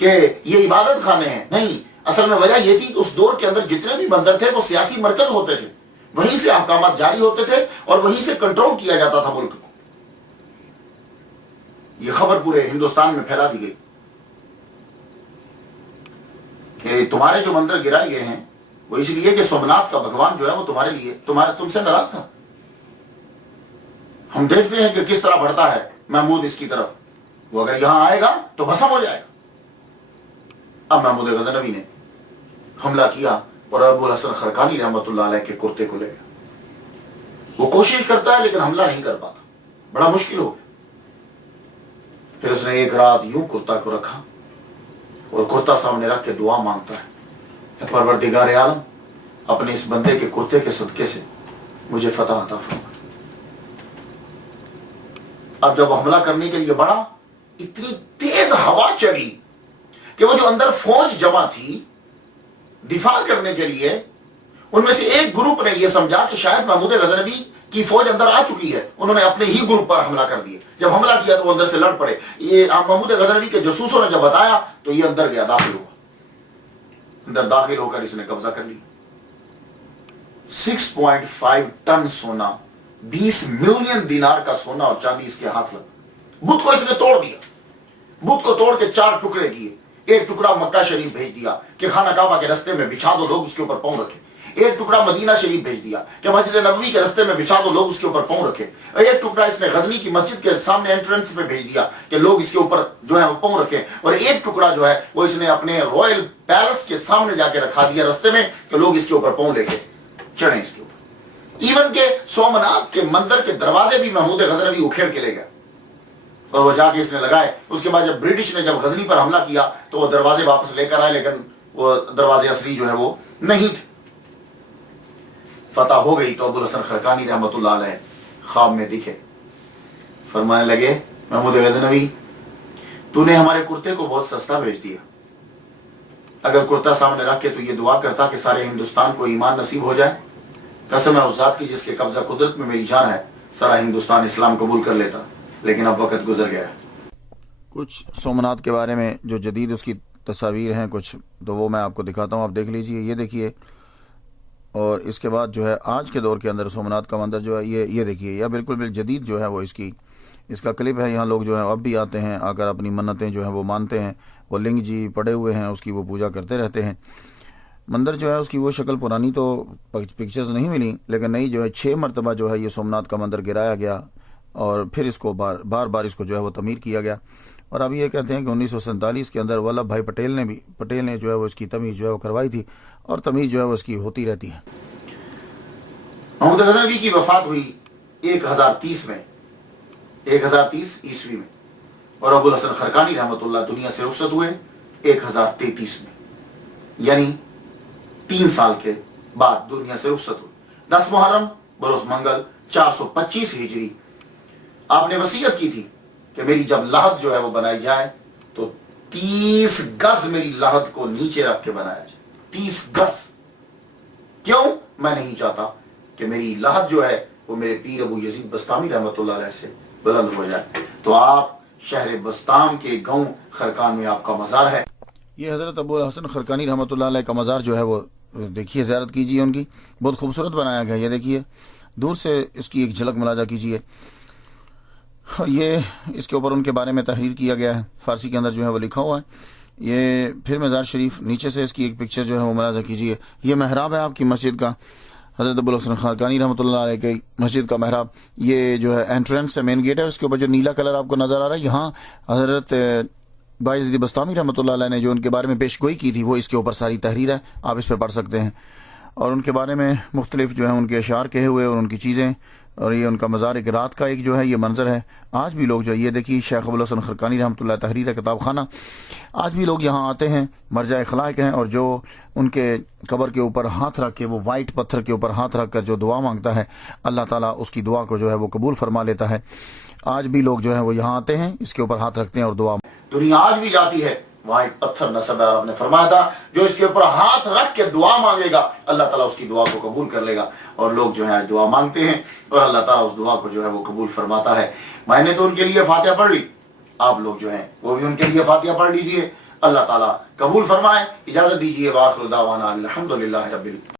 کہ یہ عبادت خانے ہیں، نہیں. اصل میں وجہ یہ تھی کہ اس دور کے اندر جتنے بھی مندر تھے وہ سیاسی مرکز ہوتے تھے، وہیں سے احکامات جاری ہوتے تھے اور وہیں سے کنٹرول کیا جاتا تھا ملک کو. یہ خبر پورے ہندوستان میں پھیلا دی گئی کہ تمہارے جو مندر گرائے گئے ہیں وہ اس لیے کہ سومناتھ کا بھگوان جو ہے وہ تمہارے لیے تم سے ناراض تھا. ہم دیکھتے ہیں کہ کس طرح بڑھتا ہے محمود اس کی طرف. وہ اگر یہاں آئے گا تو بھسم ہو جائے گا. اب محمود غزنوی نے حملہ کیا اور ابو الحسن خرقانی رحمۃ اللہ علیہ کے کرتے کو لے گیا. وہ کوشش کرتا ہے لیکن حملہ نہیں کر پاتا، بڑا مشکل ہو گیا. پھر اس نے ایک رات یوں کرتا کو رکھا اور کرتا سامنے رکھ کے دعا مانگتا ہے، پروردگار عالم اپنے اس بندے کے کرتے کے صدقے سے مجھے فتح عطا فرما. اب جب وہ حملہ کرنے کے لیے بڑھا، اتنی تیز ہوا چلی کہ وہ جو اندر فوج جمع تھی دفاع کرنے کے لیے، ان میں سے ایک گروپ نے یہ سمجھا کہ شاید محمود غزنوی کی فوج اندر آ چکی ہے. انہوں نے اپنے ہی گروپ پر حملہ کر دیا. جب حملہ کیا تو وہ اندر سے لڑ پڑے. یہ محمود غزنوی کے جاسوسوں نے جب بتایا تو یہ اندر گیا، داخل ہوا. اندر داخل ہو کر اس نے قبضہ کر لیا. 6.5 ٹن سونا، 20 ملین دینار کا سونا اور چاندی اس کے ہاتھ لگا. بدھ کو اس نے توڑ دیا. بدھ کو توڑ کے 4 ٹکڑے کیے. ایک ٹکڑا مکہ شریف بھیج دیا کہ خانہ کعبہ کے رستے میں بچھا دو، لوگ اس کے اوپر پاؤں رکھے. ایک ٹکڑا مدینہ شریف بھیج دیا کہ مسجد نبوی کے رستے میں بچھا دو، لوگ اس کے اوپر پاؤں رکھے. اور ایک ٹکڑا اس نے غزنی کی مسجد کے سامنے انٹرنس پہ بھیج دیا کہ لوگ اس کے اوپر جو ہے وہ پاؤں رکھے. اور ایک ٹکڑا جو ہے وہ اس نے اپنے رائل پیلس کے سامنے جا کے رکھا دیا رستے میں کہ لوگ اس کے اوپر پاؤں لے کے چڑھیں اس کے اوپر. ایون کہ سومناتھ کے مندر کے دروازے بھی محمود غزنوی اکھیڑ کے لے گیا اور وہ جا کے اس نے لگائے. اس کے بعد جب برٹش نے جب غزنی پر حملہ کیا تو وہ دروازے واپس لے کر آئے، لیکن وہ دروازے اصلی جو ہے وہ نہیں تھے. فتح ہو گئی تو ابوالحسن خرقانی رحمۃ اللہ علیہ خواب میں دکھے، فرمانے لگے محمود غزنوی تو نے ہمارے کرتے کو بہت سستا بھیج دیا. اگر کرتا سامنے رکھ کے تو یہ دعا کرتا کہ سارے ہندوستان کو ایمان نصیب ہو جائے، قسم ہے اس ذات کی جس کے قبضہ قدرت میں میری جان ہے، سارا ہندوستان اسلام قبول کر لیتا. لیکن اب وقت گزر گیا. کچھ سومناتھ کے بارے میں جو جدید اس کی تصاویر ہیں کچھ، تو وہ میں آپ کو دکھاتا ہوں، آپ دیکھ لیجئے. یہ دیکھیے. اور اس کے بعد جو ہے آج کے دور کے اندر سومناتھ کا مندر جو ہے یہ دیکھیے، یہ بالکل جدید جو ہے وہ اس کا کلپ ہے. یہاں لوگ جو ہے اب بھی آتے ہیں، آ کر اپنی منتیں جو ہیں وہ مانتے ہیں. وہ لنگ جی پڑے ہوئے ہیں، اس کی وہ پوجا کرتے رہتے ہیں. مندر جو ہے اس کی وہ شکل پرانی تو پکچرز نہیں ملی، لیکن نئی جو ہے 6 مرتبہ جو ہے یہ سومناتھ کا مندر گرایا گیا اور پھر اس کو بار اس کو جو ہے وہ تعمیر کیا گیا. اور اب یہ کہتے ہیں کہ 1947 کے اندر ولبھ بھائی پٹیل نے جو ہے وہ اس کی تعمیر جو ہے وہ کروائی تھی، اور تعمیر جو ہے وہ اس کی ہوتی رہتی ہے. محمود غزنوی کی وفات ہوئی 1030 میں، 1030 عیسوی میں، اور ابوالحسن خرقانی رحمۃ اللہ دنیا سے رخصت ہوئے 1033 میں، یعنی 3 سال کے بعد دنیا سے رخصت ہوئے. 10 محرم بروز منگل 425 ہجری. آپ نے وصیت کی تھی کہ میری جب لحد جو ہے وہ بنائی جائے تو 30 گز میری لحد کو نیچے رکھ کے بنایا جائے. 30 گز. کیوں؟ میں نہیں چاہتا کہ میری لحد جو ہے وہ میرے پیر ابو یزید بسطامی رحمۃ اللہ علیہ سے بلند ہو جائے. تو آپ شہر بسطام کے گاؤں خرقان میں آپ کا مزار ہے. یہ حضرت ابوالحسن خرقانی رحمۃ اللہ علیہ کا مزار جو ہے وہ دیکھیے، زیارت کیجیے. ان کی بہت خوبصورت بنایا گیا. یہ دیکھیے، دور سے اس کی ایک جھلک ملاحظہ کیجیے. یہ اس کے اوپر ان کے بارے میں تحریر کیا گیا ہے، فارسی کے اندر جو ہے وہ لکھا ہوا ہے. یہ پھر مزار شریف، نیچے سے اس کی ایک پکچر جو ہے وہ ملاحظہ کیجیے. یہ محراب ہے آپ کی مسجد کا، حضرت ابوالحسن خرقانی رحمۃ اللہ علیہ کی مسجد کا محراب. یہ جو ہے انٹرنس ہے، مین گیٹ ہے. اس کے اوپر جو نیلا کلر آپ کو نظر آ رہا ہے، یہاں حضرت بھائی یزید بسطامی رحمۃ اللہ علیہ نے جو ان کے بارے میں پیش گوئی کی تھی وہ اس کے اوپر ساری تحریر ہے، آپ اس پہ پڑھ سکتے ہیں. اور ان کے بارے میں مختلف جو ہیں ان کے اشعار کہے ہوئے اور ان کی چیزیں. اور یہ ان کا مزار ایک رات کا ایک جو ہے یہ منظر ہے. آج بھی لوگ جو یہ دیکھیے، شیخ ابوالحسن خرقانی رحمۃ اللہ تحریر کتاب خانہ، آج بھی لوگ یہاں آتے ہیں، مرجع خلائق ہیں. اور جو ان کے قبر کے اوپر ہاتھ رکھ کے، وہ وائٹ پتھر کے اوپر ہاتھ رکھ کر جو دعا مانگتا ہے، اللہ تعالیٰ اس کی دعا کو جو ہے وہ قبول فرما لیتا ہے. آج بھی لوگ جو ہیں وہ یہاں آتے ہیں، اس کے اوپر ہاتھ رکھتے ہیں اور دعا. دنیا آج بھی جاتی ہے، وہاں ایک پتھر نصب ہے. آپ نے فرمایا تھا جو اس کے اوپر ہاتھ رکھ کے دعا مانگے گا اللہ تعالیٰ اس کی دعا کو قبول کر لے گا. اور لوگ جو ہے دعا مانگتے ہیں اور اللہ تعالیٰ اس دعا کو جو ہے وہ قبول فرماتا ہے. میں نے تو ان کے لیے فاتحہ پڑھ لی، آپ لوگ جو ہیں وہ بھی ان کے لیے فاتحہ پڑھ لیجئے. اللہ تعالیٰ قبول فرمائے. اجازت دیجئے. وآخر دعوانا الحمدللہ رب العالمین.